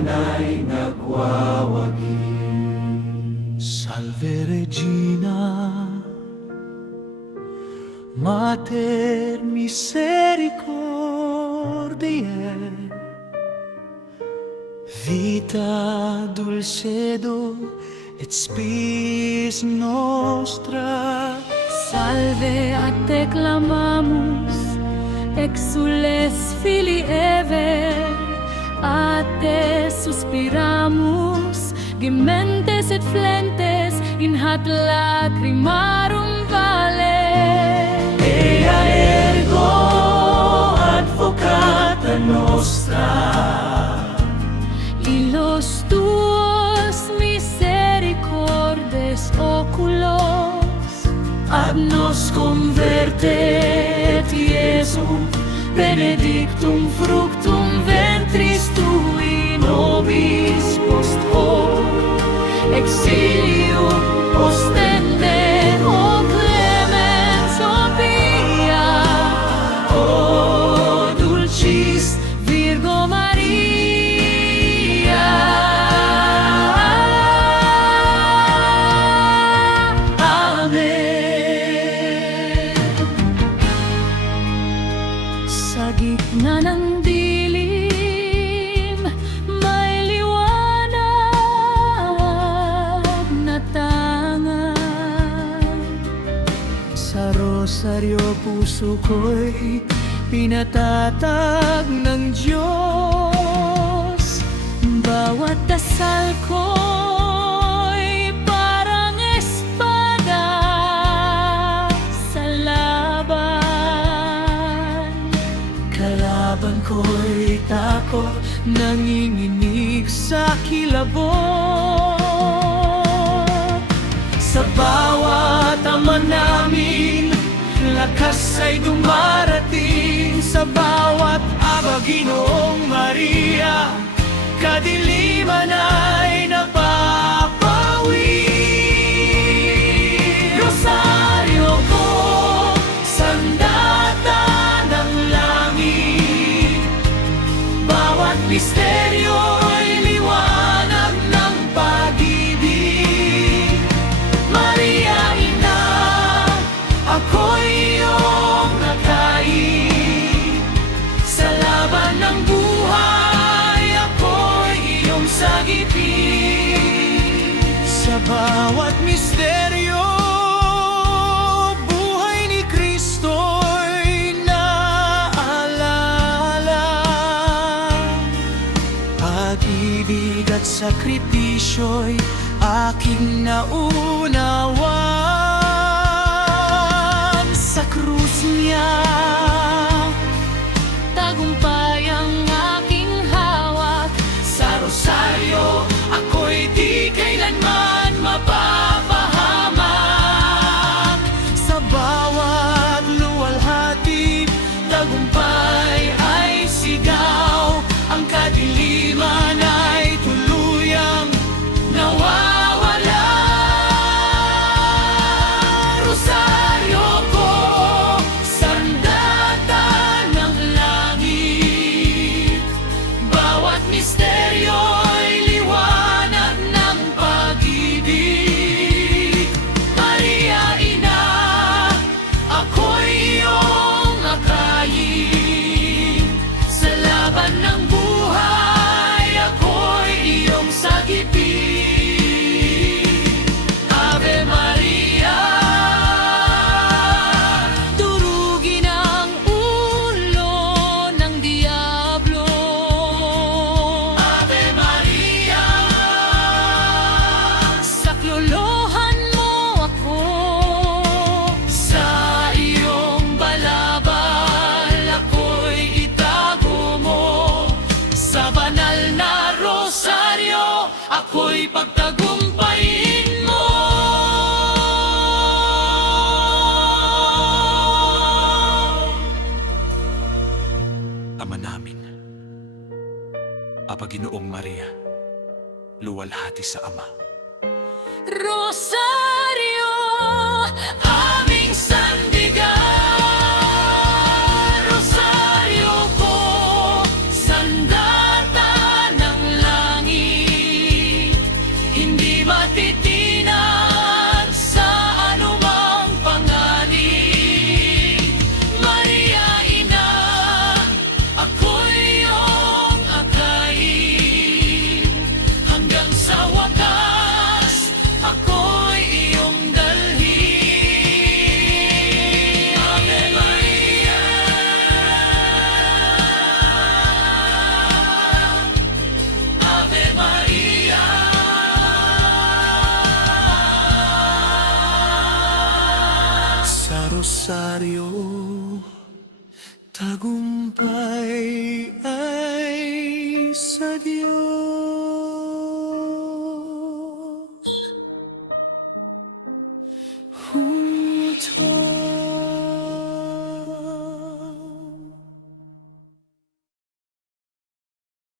kadiliman ay nagwawagi. Salve Regina, Mater misericordiae, vita dulcedo et spes nostra. Salve a te clamamus, exules filii Eve, a te suspiramus, gementes et flentes in hac lacrimarum vale. Ea ergo advocata nostra, Illos tuos misericordes oculos ad nos convertet, Iesum, benedictum fructum ventris tui, nobis post hoc exilium ostende, o clemens, o pia, o dulcis Virgo Maria. Amen. Sa gitna ng dilim, may liwanag na tanga. Sa rosaryo puso ko'y pinatatag ng Diyos. Bawat dasal ko'y parang espada sa laban. Kalaban ko'y takot, nanginginig sa kilabot. Sa bawat ama namin, lakas ay dumarating. Sa bawat aba, Ginoong Maria, kadiliman ay napapawi. Rosaryo ko, sandata ng langit, bawat misteryo'y liwanag ng pag-ibig. Maria, Ina, ako'y iyong nakain. Sa laban ng buhay, ako'y iyong sagipin. Sa bawat misteryo, buhay ni Kristo'y naalala. Pag-ibig at sakripisyo'y aking naunawan. Sa krus niya, Tagumpay ang aking hawak. sa rosaryo, ako'y di kailanman mapapahamak. sa bawat luwalhati, Tagumpay ay sigaw, ang kadiliman ay tuluyang nawawala. Rosaryo ko, sandata ng langit, bawat misteryo'y liwanag ng pag-ibig. Maria, Ina, ako'y iyong akayin. Sa laban ng buhay, ako'y iyong sagipin. Ave Maria, Durugin ang ulo ng diablo. Ave Maria, Saklolohan mo ako. sa iyong balabal, ako'y itago mo. Sa banal na rosaryo, ako'y pagtagumpayin mo. Ama namin, Apa Ginoong Maria, luwalhati sa Ama. Rosario, Aming sandigan, rosaryo ko, sandata ng langit. sa Diyos.